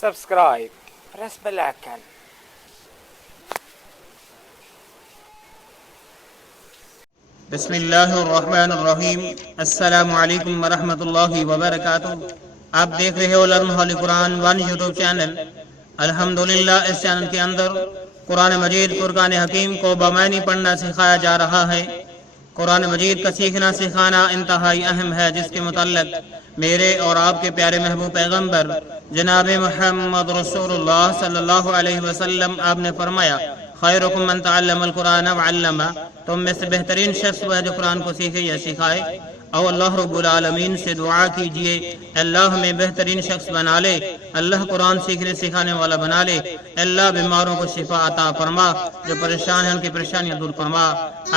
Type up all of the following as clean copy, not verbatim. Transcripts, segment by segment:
subscribe, press bell icon. بسم اللہ الرحمن الرحیم السلام علیکم ورحمۃ اللہ وبرکاتہ۔ آپ دیکھ رہے ہو learn holy Quran on YouTube channel. الحمدللہ اس چینل کے اندر قرآن مجید فرقان حکیم کو بمعنی پڑھنا سکھایا جا رہا ہے۔ قرآن مجید کا سیکھنا سکھانا انتہائی اہم ہے، جس کے متعلق میرے اور آپ کے پیارے محبوب پیغمبر جناب محمد رسول اللہ صلی اللہ علیہ وسلم آپ نے فرمایا، خیرکم من تعلم القرآن وعلمہ، تم میں سے بہترین شخص وہ ہے جو قرآن کو سیکھے یا سکھائے۔ او اللہ رب العالمین سے دعا کیجئے اللہ ہمیں بہترین شخص بنا لے، اللہ قرآن سیکھنے سکھانے والا بنا لے، اللہ بیماروں کو شفا عطا فرما، جو پریشان ہیں ان کی پریشانیاں دور فرما،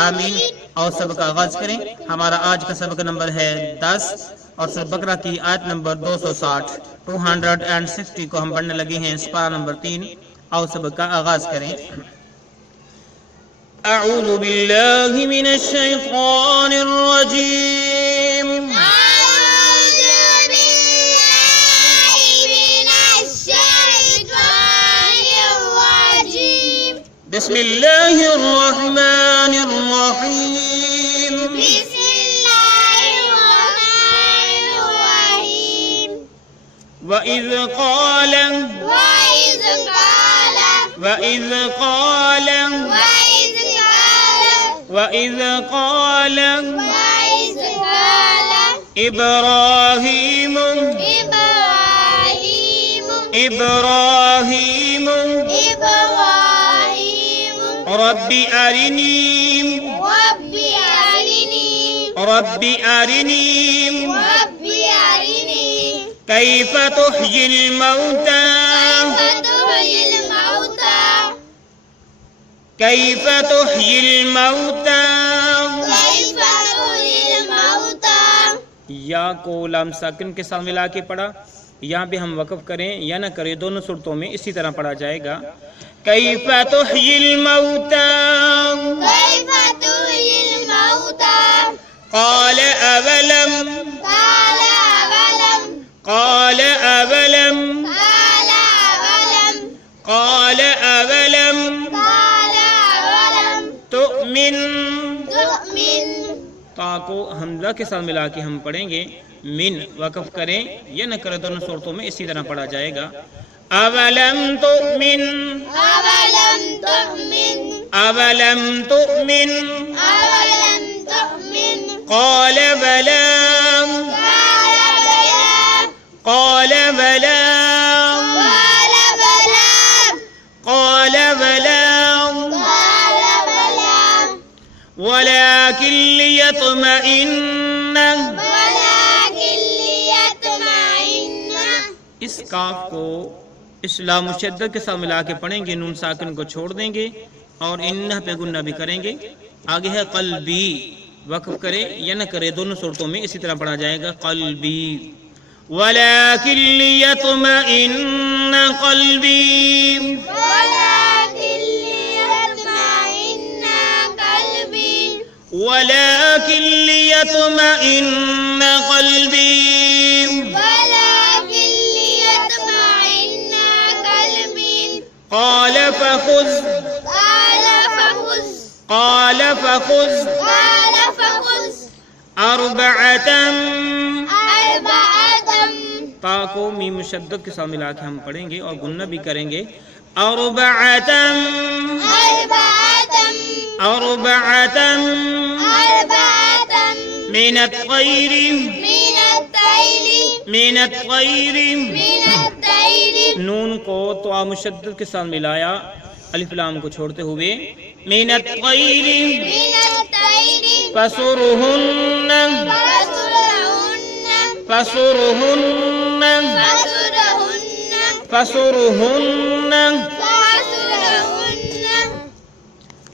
آمین۔ اور سبق کا آغاز کریں۔ ہمارا آج کا سبق نمبر ہے 10 اور سورہ بقرہ کی آیت نمبر 260 کو ہم پڑھنے لگے ہیں، سپارہ نمبر 3۔ اور سبق کا آغاز کریں۔ اعوذ باللہ من الشیطان الرجیم، بسم اللہ الرحمن الرحیم، وَإِذْ قَالَ إبراهيم رب أرني كيف تحيي الموتى یا کو لام ساکن کے ساتھ ملا کے پڑھا، یہاں بھی ہم وقف کریں یا نہ کریں، دونوں صورتوں میں اسی طرح پڑھا جائے گا۔ کیف تحیی الموتى قال اولم تؤمن، تا کو حمزہ کے ساتھ ملا کے ہم پڑھیں گے، من وقف کریں یا نہ کریں، دونوں صورتوں میں اسی طرح پڑھا جائے گا۔ اولم تؤمن قال بلى ولكن ليطمئن، اس کاف کو اس لام مشدد کے ساتھ ملا کے پڑھیں گے، نون ساکن کو چھوڑ دیں گے اور انہ پہ گنہ بھی کریں گے۔ آگے ہے قلبی، وقف کرے یا نہ کرے، دونوں صورتوں میں اسی طرح پڑھا جائے گا، قلبی۔ ولكن ليطمئن قلبي قال فخذ أربعة، تا کو میم مشدد کے ساتھ ملا کے ہم پڑھیں گے اور گنہ بھی کریں گے، أربعة من الطير نون کو تو مشدد کے ساتھ ملایا، الف لام کو چھوڑتے ہوئے، من الطير فصرهن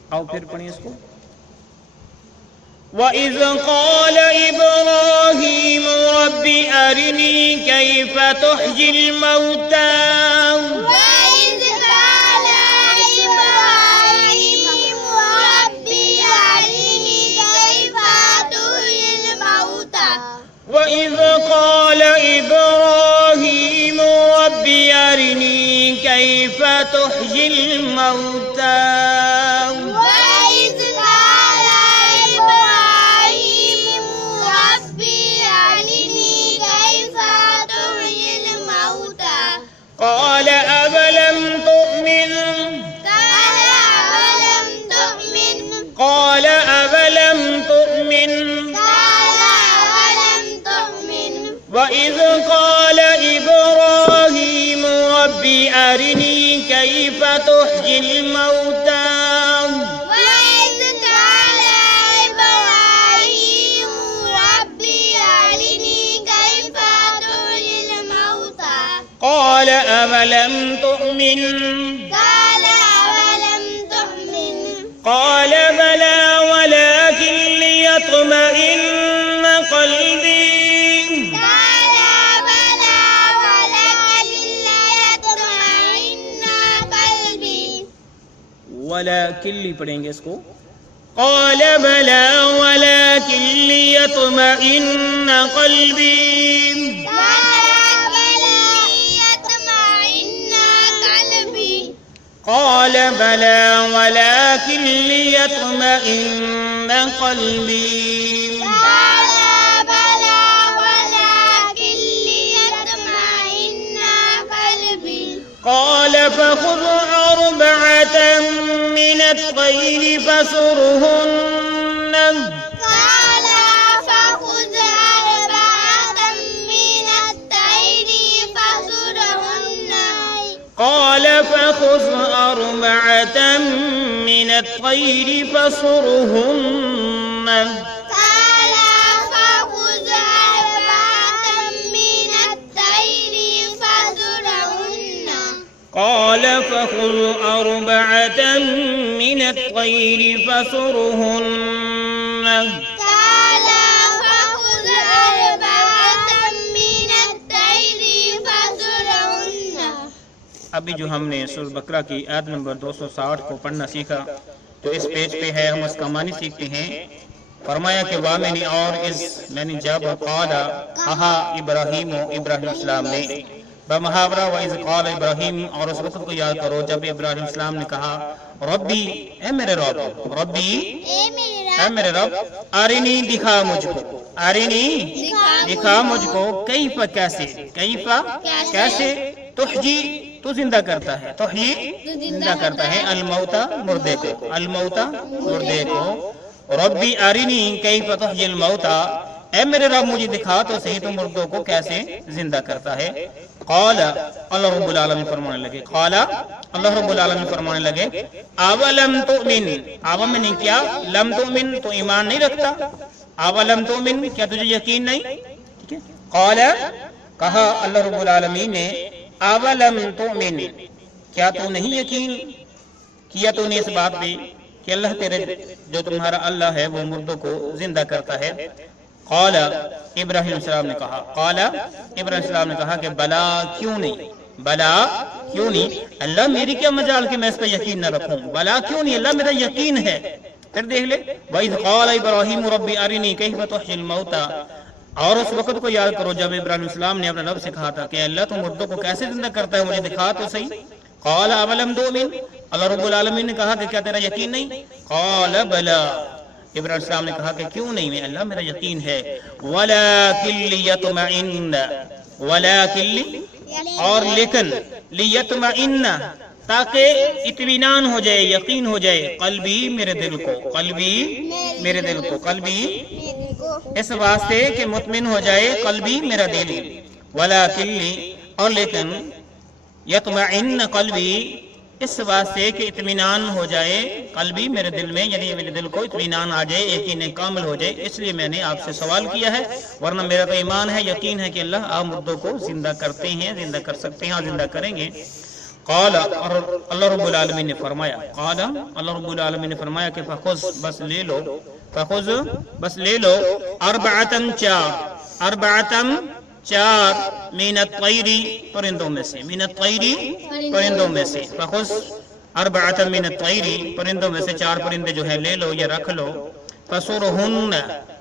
اور پھر پڑھیں اس کو۔ وَإِذْ قَالَ إِبْرَاهِيمُ رَبِّ أَرِنِي كَيْفَ تُحْيِي الْمَوْتَى وَإِذْ قَالَ إِبْرَاهِيمُ رَبِّ أَرِنِي الموتى وإذ قال إبراهيم ربي أرني كيف تحيي الموتى قال أولم تؤمن قال أولم تؤمن قال أولم تؤمن قال أولم تؤمن وإذ قال إبراهيم ربي أرني كيف تحيي الموتى وإذ قال إبراهيم ربي أرني كيف تحيي الموتى قال أولم تؤمن قال أولم تؤمن قال بلى ولكن ليطمئن قلبي قال بلى ولكن ليطمئن قلبي ولكن لی پڑھیں گے اس کو قال بلى ولكن ليطمئن قلبي قال بلى ليطمئن قلبي قال بلى ولكن ليطمئن قلبي قال بلى ولكن ليطمئن قلبي قال فخذ أربعة من الطير فصرهن قال فخذ أربعة من الطير فصرهن قال فخذ أربعة من الطير فصرهن قال فخذ أربعة من الطير فصرهن قال فخذ أربعة من الطير فصرهن قال فخذ أربعة من الطير فصرهن ابھی جو ہم نے سورہ بقرہ کی آیت نمبر 260 کو پڑھنا سیکھا تو اس پیج پہ ہے، ہم اس کا معنی سیکھتے ہیں۔ فرمایا کہ وامنی اور اس یعنی جب قال کہا ابراہیم السلام نے بمحاورہ وَإِذْ قَالَ ابراہیم، اور اس وقت کو یاد کرو جب ابراہیم السلام نے کہا ربی اے میرے رب، ربی اے میرے رب آرینی دکھا مجھ کو، آرینی دکھا مجھ کو کیف کیسے، کیف کیسے تحجی تو زندہ کرتا ہے، تحجی زندہ کرتا ہے الموتى مردے کو، الموتى مردے کو، ربی آرینی کیف تحجی الموتى اے میرے رب مجھے دکھا تو صحیح تو مردوں کو کیسے زندہ کرتا ہے۔ قال اللہ رب العالمین فرمانے لگے، قال اللہ رب العالمین فرمانے لگے اولم تؤمن، اولم نے کیا لم تؤمن تو ایمان نہیں رکھتا، اولم تؤمن کیا تجھے یقین نہیں، ٹھیک ہے۔ قال کہا اللہ رب العالمین نے اولم تؤمن کیا تو نہیں یقین کیا تو نے اس بات پہ کہ اللہ تیرے جو تمہارا اللہ ہے وہ مردوں کو زندہ کرتا ہے۔ قال ابراہیم السلام نے کہا، قال ابراہیم السلام نے کہا کہ بلا کیوں نہیں، بلا کیوں نہیں، اللہ میری کیا مجال کہ میں اس پہ یقین نہ رکھوں، بلا کیوں نہیں، اللہ میرا یقین ہے۔ پھر دیکھ لے وَإِذْ قَالَ إِبْرَاهِيمُ رَبِّ أَرِنِي كَيْفَ تُحْيِي الْمَوْتَى، اور اس وقت کو یاد کرو جب ابراہیم السلام نے اپنے رب سے کہا تھا کہ اللہ تو مردوں کو کیسے زندہ کرتا ہے مجھے دکھا تو صحیح۔ قال اولم تؤمن، اللہ رب العالمین نے کہا کہ کیا تیرا یقین نہیں، قال بلا، ابراہیم السلام نے کہا کہ کیوں نہیں، میں اللہ میرا یقین ہے، وَلَكِنْ لِيَطْمَئِنَّ، وَلَكِنْ اور لیکن لِيَطْمَئِنَّ تاکہ اطمینان ہو جائے، یقین ہو جائے، قلبی میرے دل کو، قلبی میرے دل کو، قلبی اس واسطے کہ مطمئن ہو جائے قلبی میرا دل، وَلَكِنْ اور لیکن یطمئن قلبی اس واسطے کہ اطمینان ہو جائے قلبی میرے دل میں، یعنی میرے دل کو اطمینان آ جائے، یقین کامل ہو جائے، اس لیے میں نے آپ سے سوال کیا ہے، ورنہ میرا تو ایمان ہے، یقین ہے کہ اللہ آپ مردوں کو زندہ کرتے ہیں، زندہ کر سکتے ہیں اور زندہ کریں گے۔ قال اور اللہ رب العالمین نے فرمایا، قال اللہ رب العالمین نے فرمایا کہ فخذ بس لے لو، فخذ بس لے لو، اربعتم چار، اربعتم چار، من الطیر پرندوں میں سے، من الطیر پرندوں میں سے، فخذ اربعۃ من الطیر پرندوں میں سے چار پرندے جو ہے لے لو یا رکھ لو، فصرہن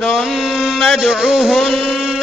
ثم ادعوهن,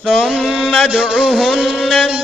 ثم ادعوهن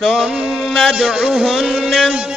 ثم ادعوهن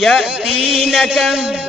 يأتينك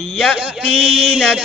يأتينك,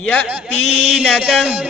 يأتينك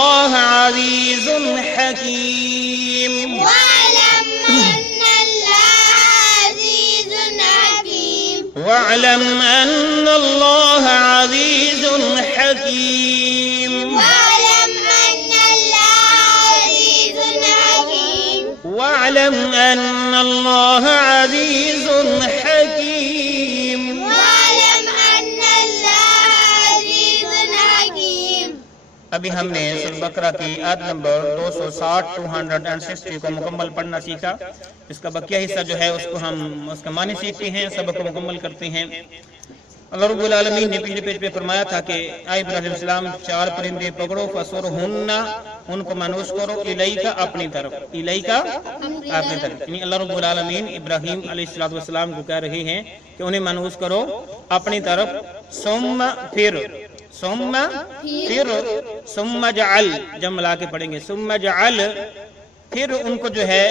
اللہ عزیز حکیم واعلم أن الله عزيز حكيم واعلم ان اللہ عزیز حکیم واعلم أن الله عزيز حكيم واعلم ان اللہ عزیز حکیم واعلم أن الله عزيز حكيم ابھی ہم نے سورہ بقرہ کی آیت نمبر 260 کو مکمل پڑھنا سیکھا. اس کا بقیہ حصہ جو ہے اس کو ہم اس کا معنی سیکھتے ہیں، سبق کو مکمل کرتے ہیں. اللہ رب العالمین نے پچھلے پیج پہ فرمایا تھا کہ اے ابراہیم علیہ السلام 4 پرندے پکڑو، فَصُرْهُنَّ ان کو مانوس کرو، الیک اپنی طرف، الیک اپنی طرف. یعنی اللہ رب العالمین ابراہیم علیہ السلام کو کہہ رہے ہیں کہ انہیں مانوس کرو اپنی طرف. ثم جعل جب ملا کے پڑھیں گے، ثم جعل پھر ان کو جو ہے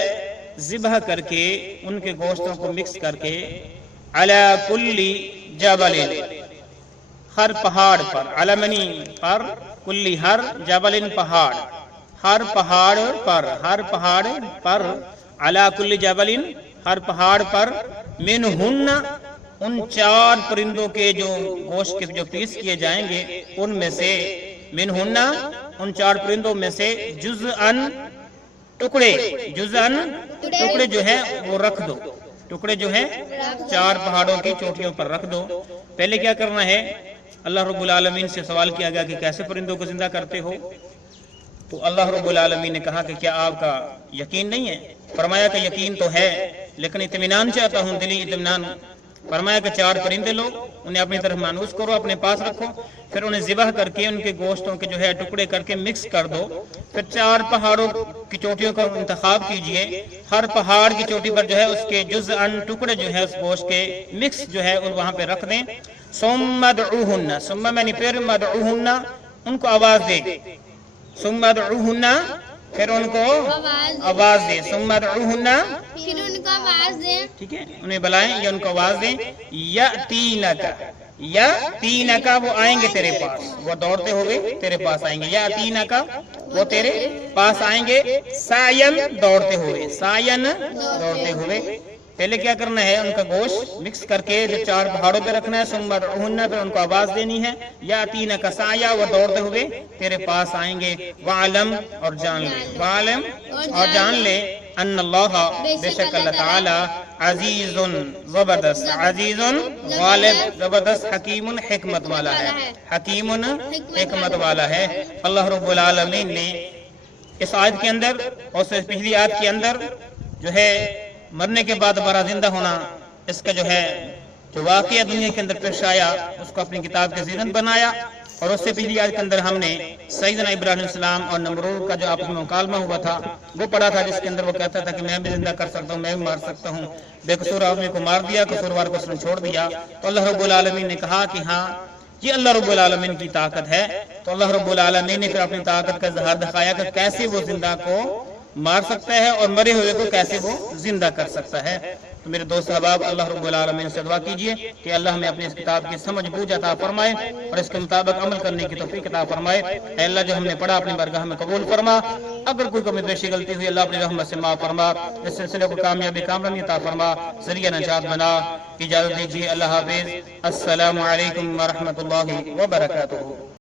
ذبح کر کے ان کے گوشتوں کو مکس کر کے علی کل جبل ہر پہاڑ پر، علمنی پر، کلی ہر، جبل پہاڑ، ہر پہاڑ پر علی کل جبل ہر پہاڑ پر، منہن ان 4 پرندوں کے جو گوشت کے جو پیس کیے جائیں گے ان میں سے، منہن ان 4 پرندوں میں سے، جزءاً ٹکڑے جو ہے وہ رکھ دو، ٹکڑے جو ہے 4 پہاڑوں کی چوٹیوں پر رکھ دو. پہلے کیا کرنا ہے؟ اللہ رب العالمین سے سوال کیا گیا کہ کیسے پرندوں کو زندہ کرتے ہو؟ تو اللہ رب العالمین نے کہا کہ کیا آپ کا یقین نہیں ہے؟ فرمایا کہ یقین تو ہے لیکن اطمینان چاہتا ہوں، دلی اطمینان. فرمایا کہ 4 پرندے لو، انہیں اپنی طرف مانوس کرو، اپنے پاس رکھو، پھر انہیں ذبح کر کے ان کے گوشتوں کے جو ہے ٹکڑے کر کے مکس کر دو. پھر 4 پہاڑوں کی چوٹیوں کا انتخاب کیجئے، ہر پہاڑ کی چوٹی پر جو ہے اس کے جزءاً ٹکڑے جو ہے اس گوشت کے مکس جو ہے وہاں پہ رکھ دیں. ثم ادعوہن، ثم میں پھر مدعوہن ان کو آواز دے، ثم ادعوہن پھر ان کو آواز دے، ثم ادعوہن پھر ان کو آواز دیں، ٹھیک ہے، انہیں بلائیں یا ان کو آواز دیں. یاتینکا وہ آئیں گے تیرے پاس، وہ دوڑتے ہوئے تیرے پاس آئیں گے. یاتینکا وہ تیرے پاس آئیں گے، سعین دوڑتے ہوئے. پہلے کیا کرنا ہے؟ ان کا گوشت مکس کر کے 4 پہاڑوں پہ رکھنا ہے. ثم ادعوہن پھر ان کو آواز دینی ہے. یاتینکا سعیا وہ دوڑتے ہوئے تیرے پاس آئیں گے. وعلم اور جان لے ان اللہ بے شک اللہ تعالی عزیز زبردست، عزیز غالب، زبردست، حکیم حکمت والا ہے، اللہ رب العالمین نے اس آیت کے اندر اور اس پچھلی آیت کے اندر جو ہے مرنے کے بعد دوبارہ زندہ ہونا، اس کا جو ہے جو واقعہ دنیا کے اندر پیش آیا اس کو اپنی کتاب کے زینت بنایا. اور اس سے پہلی آیت کے اندر ہم نے سیدنا ابراہیم علیہ السلام اور نمرود کا جو آپس میں مکالمہ ہوا تھا وہ پڑھا تھا، جس کے اندر وہ کہتا تھا کہ میں بھی زندہ کر سکتا ہوں، میں بھی مار سکتا ہوں. بے قصور آدمی کو مار دیا، قصوروار کو اس نے چھوڑ دیا. تو اللہ رب العالمین نے کہا کہ ہاں یہ اللہ رب العالمین کی طاقت ہے. تو اللہ رب العالمین نے پھر اپنی طاقت کا اظہار دکھایا کہ کیسے وہ زندہ کو مار سکتا ہے اور مرے ہوئے کو کیسے وہ زندہ کر سکتا ہے. تو میرے دوست احباب، اللہ رب العالمین سے دعا کیجئے کہ اللہ ہمیں اپنے اس کتاب کی سمجھ بوجھ عطا فرمائے اور اس کے مطابق عمل کرنے کی توفیق عطا فرمائے. اے اللہ جو ہم نے پڑھا اپنی بارگاہ میں قبول فرما، اگر کوئی کمی بیشی غلطی ہوئی اللہ اپنی رحمت سے معاف فرما، اس سلسلے کو کامیابی کامرانی عطا فرما، ذریعہ نجات بنا. اجازت دیجیے، اللہ حافظ، السلام علیکم ورحمۃ اللہ وبرکاتہ.